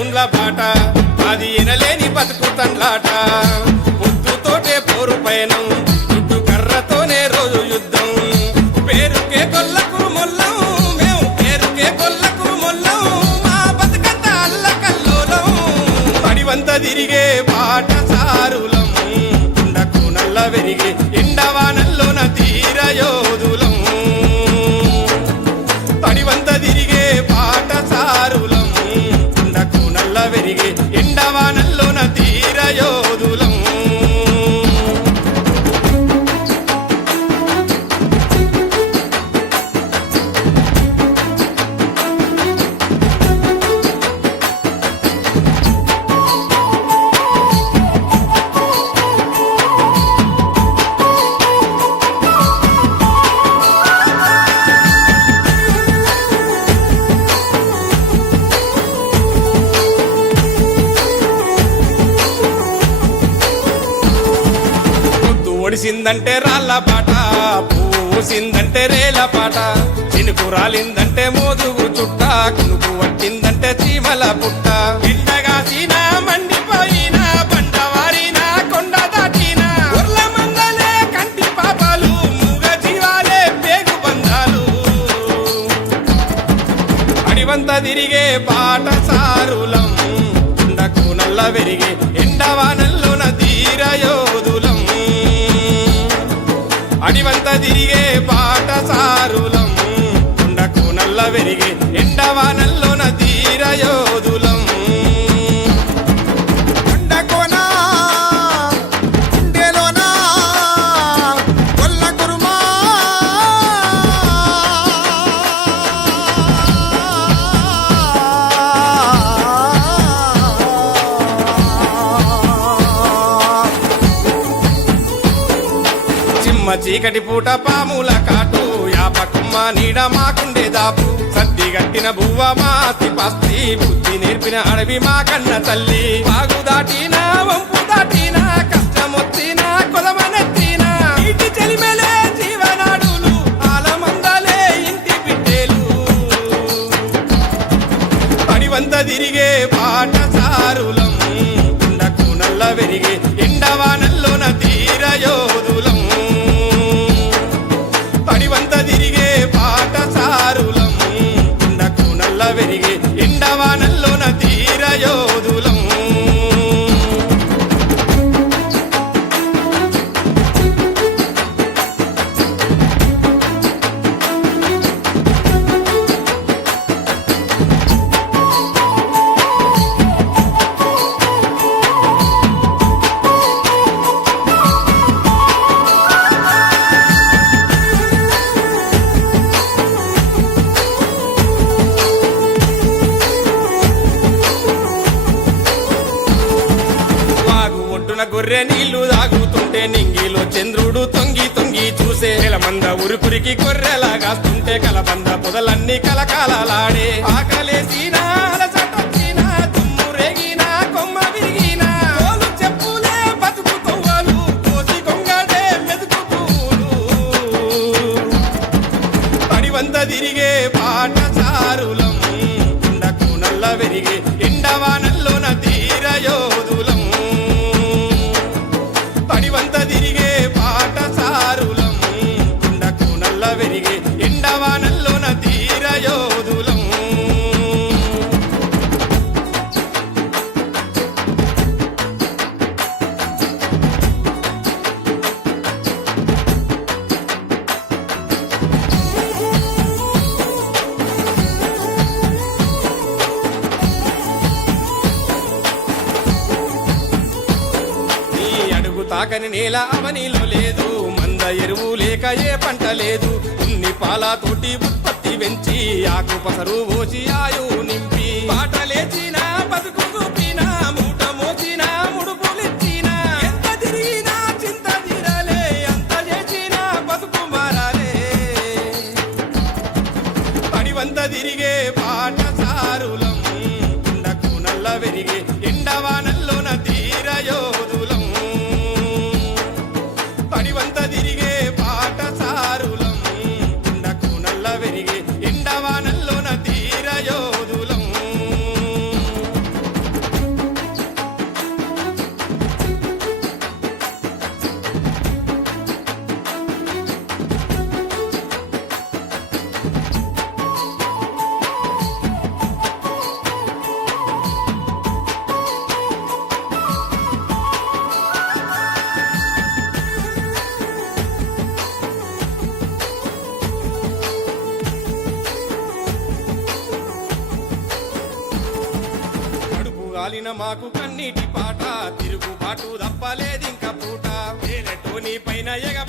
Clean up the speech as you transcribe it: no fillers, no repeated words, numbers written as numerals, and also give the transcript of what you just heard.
ముండ్ల బాట అది ఎనలేని బతుకు తండ్లాట ముద్దుతోటే పోరు పయనం చుట్టు కర్రతోనే రోజు యుద్ధం పేరుకే కొల్లకు మొల్లం మేము పేరుకే కొల్లకు మొల్లం మా బతుకంత అల్లకల్లోలం పడివంత తిరిగే బాట సారులం కుండకు నల్ల వెరిగి ఎండవానల్లోన తీరయోధులం పడివంత తిరిగే బాట సారులం కుండకు నల్ల వెరిగి ఎండవానల్లోన తీరయోధులం ఒడిసిందంటే రాళ్ళ పాట పూసిందంటే రేల పాట చినుకు రాలిందంటే మోదుగు చుట్ట కునుకు వట్టిందంటే చీమల పుట్ట ఇండగా సీనా మండిపోయినా బండవారినా కొండ దాటినా ఉర్ల మందలే కంటి పాపాలు మూగ జీవాలే పేగు బంధాలు అడివంత తిరిగే బాట సారులం కుండకు నల్ల వెరిగే ఎండవానల్లోన తీరయోధులం అడివంత తిరిగే బాట సారులం కుండకు నల్ల వెరిగే ఎండవానల్లోన తీరయోధులం కొండకోనా గుండెలోనా కొల్ల కురుమా చిమ్మ చీకటి పూట పాముల కాటు యాపకుమ్మ నీడ మాకుండే దాపు సద్ది గట్టిన బువ్వ మాతి పాస్తి బుద్ధి నేర్పిన అడవి మా కన్న తల్లి వాగు దాటినా వంపు దాటినా కష్టమొత్తినా కొలమనెత్తినా ఇంటి చెలిమెలే జీవనాడులు ఆలమందలే ఇంటి బిడ్డేలు పడివంత తిరిగే బాట సారులం కుండకు నల్ల వెరిగే ఎండవానల్లోన తీరయోధులం పడివంత తిరిగే బాట సారులం కుండకు నల్ల వెరిగే ఎండవానల్లోన తీరయోధులం వాగు ఒడ్డున గొర్రె నీళ్లు తాగుతుంటే నింగిలో చంద్రుడు తొంగి తొంగి చూసే మంద ఉరుకురికి గొర్రెలాగాస్తుంటే కలబంద పొదలన్నీ కలకాలలాడే ఆకలేసినా అలసటొచ్చినా తుమ్ము రేగినా కొమ్మ విరిగినా తోలు చెప్పులే బతుకు తవ్వలు కోసి కొంగడే మెతుకు పూలు పడివంత తిరిగే బాట సారులం కుండకు నల్ల వెరిగే ఎండవానల్లోన తీరయోధులం పడివంత తిరిగే బాట సారులం కుండకు నల్ల వెరిగే ఎండవానల్లోన తీరయోధులం నీ అడుగు తాకని నేల అవనిలో లేదు మంద ఎరువు లేక ఏ పంట లేదు ఉన్ని పాలతోటి ఉత్పత్తి పెంచి ఆకు పసరు పోసి ఆయు నింపి పాట లేచిన బతుకు చూపినా మూట మోసిన ముడుపులిచ్చినా ఎంత తిరిగినా చింత తీరలే ఎంత చేసినా బతుకు మారాలే పడివంత తిరిగే బాట సారులం కుండకు నల్ల వెరిగే ఎండవానల్లోన తీరయోధులం పడివంత తిరిగే బాట సారులం కుండకు నల్ల వెరిగే ఎండవానల్లోన తీరయోధులం రాలిన మాకు కన్నీటి పాట తిరుగుబాటు తప్పలేదింక పూట ఏలటో నీ పైన ఎగ